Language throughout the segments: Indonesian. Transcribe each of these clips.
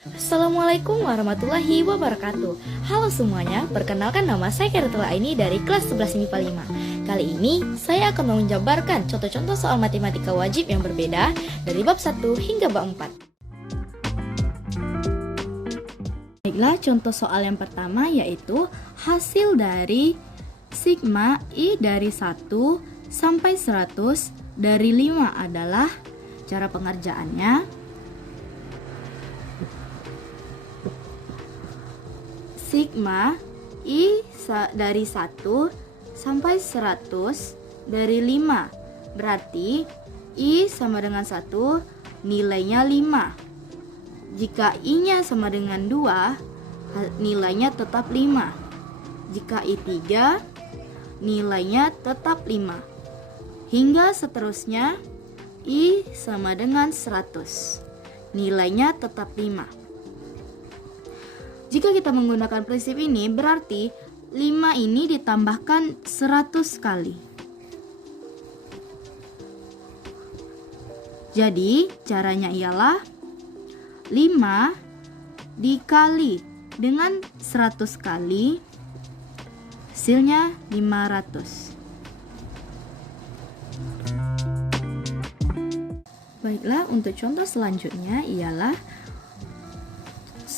Assalamualaikum warahmatullahi wabarakatuh. Halo semuanya, perkenalkan nama saya Karitula Aini dari kelas 11 MIPA 5. Kali ini saya akan menjabarkan contoh-contoh soal matematika wajib yang berbeda dari bab 1 hingga bab 4. Baiklah, contoh soal yang pertama yaitu hasil dari sigma I dari 1 sampai 100 dari 5 adalah cara pengerjaannya. Sigma I dari 1 sampai 100 dari 5. Berarti I sama dengan 1, nilainya 5. Jika I-nya sama dengan 2, nilainya tetap 5. Jika I 3, nilainya tetap 5. Hingga seterusnya, I sama dengan 100. Nilainya tetap 5. Jika kita menggunakan prinsip ini, berarti 5 ini ditambahkan 100 kali. Jadi, caranya ialah 5 dikali dengan 100 kali, hasilnya 500. Baiklah, untuk contoh selanjutnya ialah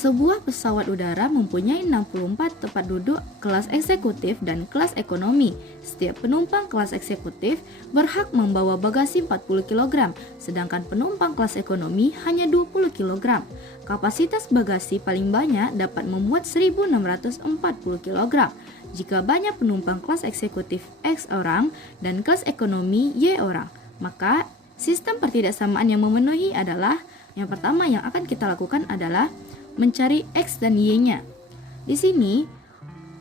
sebuah pesawat udara mempunyai 64 tempat duduk kelas eksekutif dan kelas ekonomi. Setiap penumpang kelas eksekutif berhak membawa bagasi 40 kg, sedangkan penumpang kelas ekonomi hanya 20 kg. Kapasitas bagasi paling banyak dapat memuat 1640 kg. Jika banyak penumpang kelas eksekutif X orang dan kelas ekonomi Y orang, maka sistem pertidaksamaan yang memenuhi adalah yang pertama yang akan kita lakukan adalah mencari X dan Y-nya. Di sini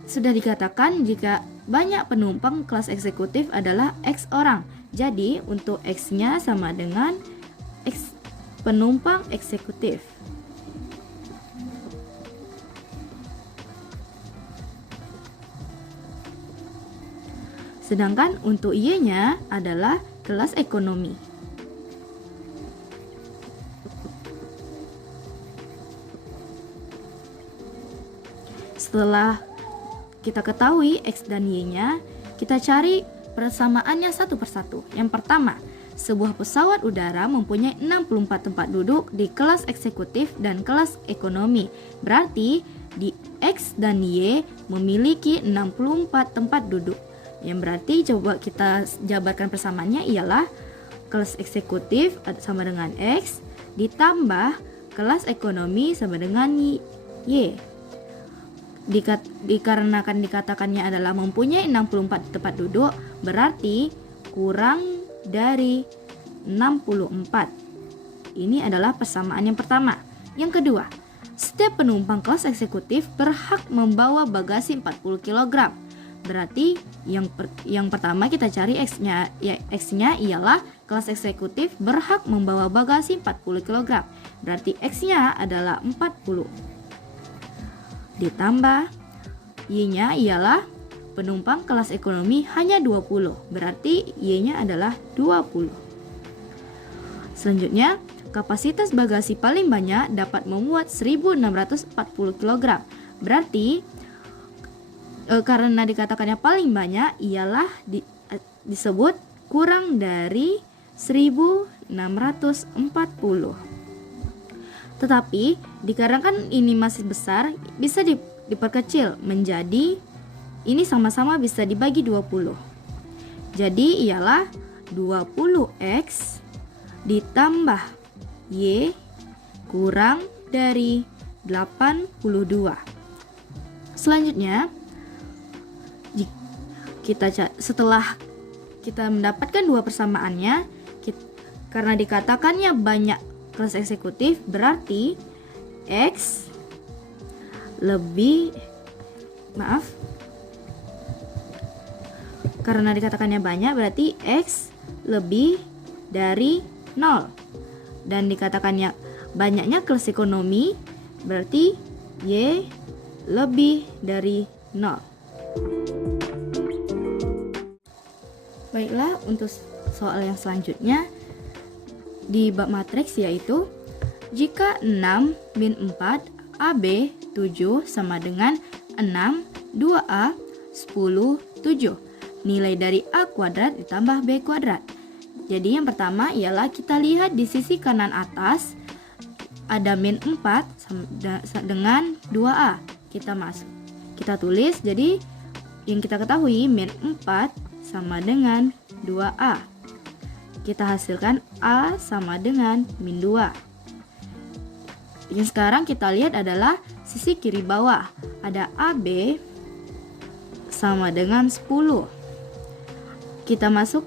sudah dikatakan jika banyak penumpang kelas eksekutif adalah X orang. Jadi untuk X-nya sama dengan X penumpang eksekutif. Sedangkan untuk Y-nya adalah kelas ekonomi. Setelah kita ketahui X dan Y-nya, kita cari persamaannya satu persatu. Yang pertama, sebuah pesawat udara mempunyai 64 tempat duduk di kelas eksekutif dan kelas ekonomi. Berarti di X dan Y memiliki 64 tempat duduk. Yang berarti coba kita jabarkan persamaannya ialah kelas eksekutif sama dengan X ditambah kelas ekonomi sama dengan Y. Dikarenakan dikatakannya adalah mempunyai 64 tempat duduk, berarti kurang dari 64. Ini adalah persamaan yang pertama. Yang kedua, setiap penumpang kelas eksekutif berhak membawa bagasi 40 kg. Berarti yang pertama kita cari X-nya. X-nya ialah kelas eksekutif berhak membawa bagasi 40 kg. Berarti X-nya adalah 40. Ditambah Y-nya ialah penumpang kelas ekonomi hanya 20. Berarti Y-nya adalah 20. Selanjutnya, kapasitas bagasi paling banyak dapat memuat 1640 kg. Berarti karena dikatakannya paling banyak ialah disebut kurang dari 1640. Tetapi dikarenakan ini masih besar, bisa diperkecil menjadi ini sama-sama bisa dibagi 20. Jadi ialah 20X ditambah Y kurang dari 82. Selanjutnya, setelah kita mendapatkan dua persamaannya, karena dikatakannya banyak kelas eksekutif, berarti X lebih karena dikatakannya banyak berarti X lebih dari 0. Dan dikatakannya banyaknya kelas ekonomi, berarti Y lebih dari 0. Baiklah, untuk soal yang selanjutnya di bab matriks yaitu Jika 6 min 4 AB 7 sama dengan 6 2A 10 7. Nilai dari A kuadrat ditambah B kuadrat. Jadi yang pertama ialah kita lihat di sisi kanan atas ada min 4 dengan 2A. Kita tulis, jadi yang kita ketahui min 4 sama dengan 2A. Kita hasilkan A sama dengan min 2. Yang sekarang kita lihat adalah sisi kiri bawah. Ada AB sama dengan 10. Kita masuk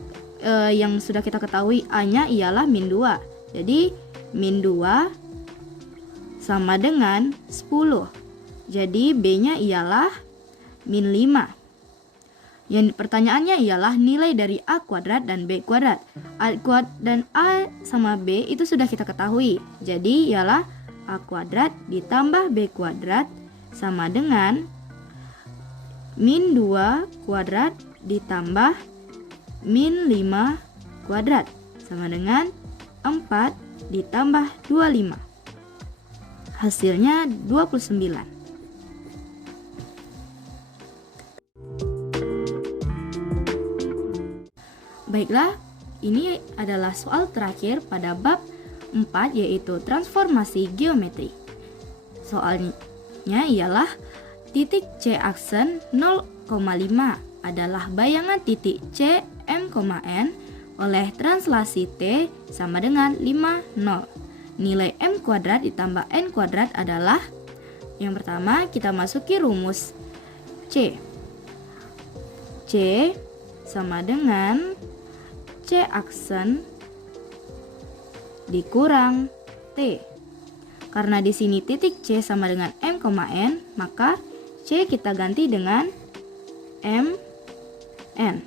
yang sudah kita ketahui A-nya ialah min 2. Jadi min 2 sama dengan 10. Jadi B-nya ialah min 5. Yang pertanyaannya ialah nilai dari A kuadrat dan B kuadrat. Dan A sama B itu sudah kita ketahui. Jadi ialah A kuadrat ditambah B kuadrat sama dengan min 2 kuadrat ditambah min 5 kuadrat sama dengan 4 ditambah 25. Hasilnya 29. Baiklah, ini adalah soal terakhir pada bab 4 yaitu transformasi geometri. Soalnya ialah titik C aksen 0,5 adalah bayangan titik C M, N oleh translasi T sama dengan 5 0. Nilai M kuadrat ditambah N kuadrat adalah, yang pertama kita masuki rumus C. C sama dengan C aksen dikurang T. Karena di sini titik C sama dengan M, N, maka C kita ganti dengan M, N.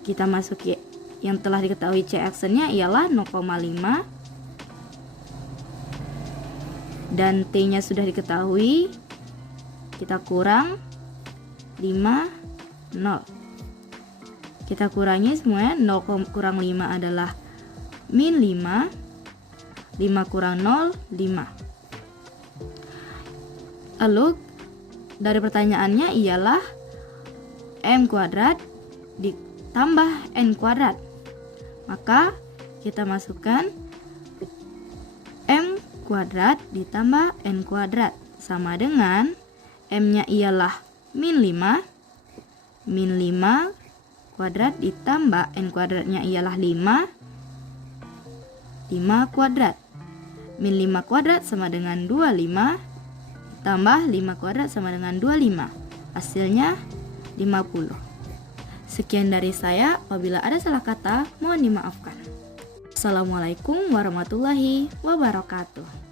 Kita masuki yang telah diketahui C aksennya ialah 0,5 dan T-nya sudah diketahui. Kita kurang 5 0. Kita kurangi semuanya. 0 kurang 5 adalah min 5. 5 kurang 0 5. Lalu dari pertanyaannya ialah M kuadrat ditambah N kuadrat. Maka kita masukkan M kuadrat ditambah N kuadrat sama dengan M-nya ialah min 5. Min 5 kuadrat ditambah N kuadratnya ialah 5. 5 kuadrat. Min 5 kuadrat sama dengan 25 tambah 5 kuadrat sama dengan 25. Hasilnya 50. Sekian dari saya. Apabila ada salah kata, mohon dimaafkan. Assalamualaikum warahmatullahi wabarakatuh.